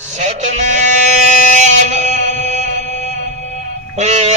ਸਤਨਾਮ। ਓ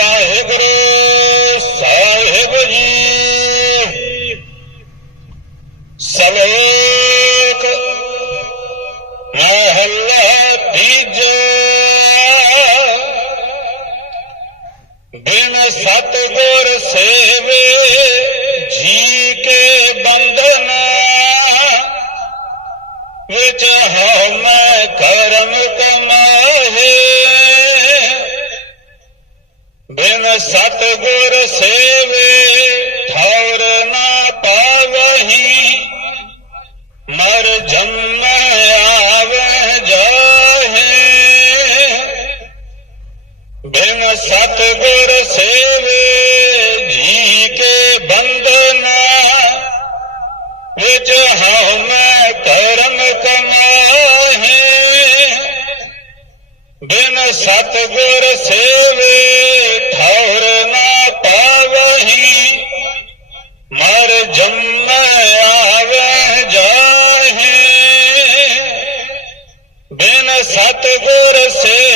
ਵਿੱਚ ਮੈਂ ਧਰਮ ਕਮਾਹੇ ਬਿਨ ਸਤਗੁਰ ਸੇਵੇ ਠੌਰ ਨਾ ਪਾਵਹੀ ਮਰ ਜੰਮ ਆਵੇ ਜਾਹੇ ਬਿਨ ਸਤਗੁਰ ਸੇਵੇ ਫਿੱਕਾ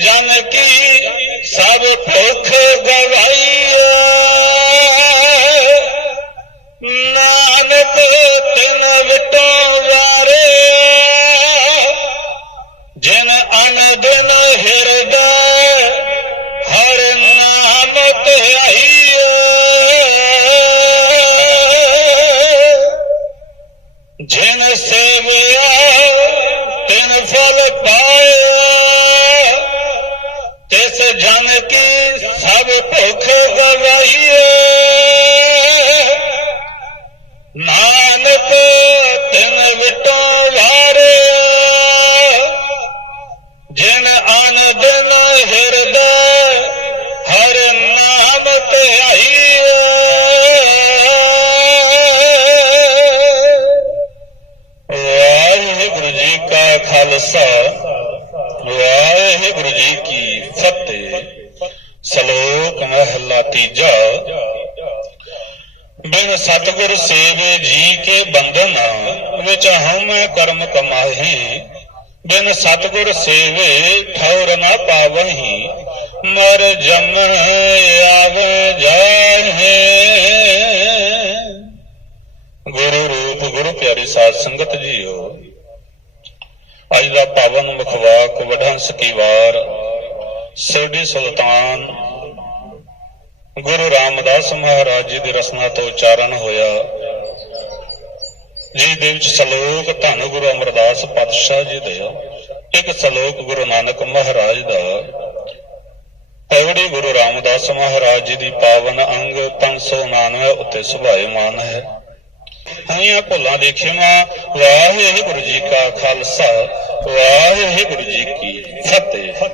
ਜਨ ਕੀ ਸਭ ਭੁੱਖ ਗਵਾਈਆ ਨਾਨਕ ਤਿਨ ਵਿਟੋ ਵਾਰੇ, ਜਿਨ ਅਨ ਦਿਨ ਹਿਰਦਾ, ਹਰ ਨਾਮ ਧਿਆਈਐ ਜਿਨ ਸੇਵਿਆ, ਤਿਨ ਫਲ ਪਾਇਆ ਨਾਨਕ ਤਿਨ ਵਿਟੋ ਵਾਰਿਆ ਜਿਨ ਅਨ ਦਿਨ ਹਿਰਦਾ, ਹਰ ਨਾਮ ਧਿਆਈਐ ਵਾਹਿਗੁਰੂ ਜੀ ਕਾ ਖਾਲਸਾ, ਵਾਹਿਗੁਰੂ ਜੀ ਕੀ ਫਤਿਹ। ਸ਼ਲੋਕ ਮਹਲਾ ਤੀਜਾ। ਬਿਨ ਸਤਗੁਰ ਸੇਵੇ ਜੀ ਕੇ ਬੰਧਨ, ਵਿੱਚ ਹਉਮੈ ਕਰਮ ਕਮਾਹੀ। ਬਿਨ ਸਤਗੁਰ ਸੇਵੇ ਠੌਰ ਨਾ ਪਾਵਹੀ। ਮਰ ਜਮ ਆਵੇ ਜਾਹੇ। ਗੁਰੂ ਰੂਪ, ਗੁਰੂ ਪਿਆਰੀ ਸਾਧ ਸੰਗਤ ਜੀਓ, ਅੱਜ ਦਾ ਪਾਵਨ ਮੁਖਵਾਕ ਵਡਹੰਸ ਕੀ ਵਾਰ। ਸਿਰਡੀ ਸੁਲਤਾਨ ਗੁਰੂ ਰਾਮਦਾਸ ਮਹਾਰਾਜ ਜੀ ਦੀ ਰਸਨਾ ਤੋਂ ਉਚਾਰਨ ਹੋਇਆ। ਜੀ ਦੇ ਵਿੱਚ ਸ਼ਲੋਕ ਧੰਨ ਗੁਰੂ ਅਮਰਦਾਸ ਪਾਤਸ਼ਾਹ ਜੀ ਦੇ ਇੱਕ ਸ਼ਲੋਕ ਗੁਰੂ ਨਾਨਕ ਮਹਾਰਾਜ ਦਾ। ਪੌੜੀ ਗੁਰੂ ਰਾਮਦਾਸ ਮਹਾਰਾਜ ਜੀ ਦੀ ਪਾਵਨ ਅੰਗ 599 ਉੱਤੇ ਸੁਭਾਇਮਾਨ ਹੈ। ਹੋਈਆਂ ਭੁੱਲਾਂ ਦੀ ਖਿਮਾ ਵਾਹਿਗੁਰੂ ਜੀ ਕਾ ਖਾਲਸਾ, ਵਾਹਿਗੁਰੂ ਜੀ ਕੀ ਫਤਿਹ।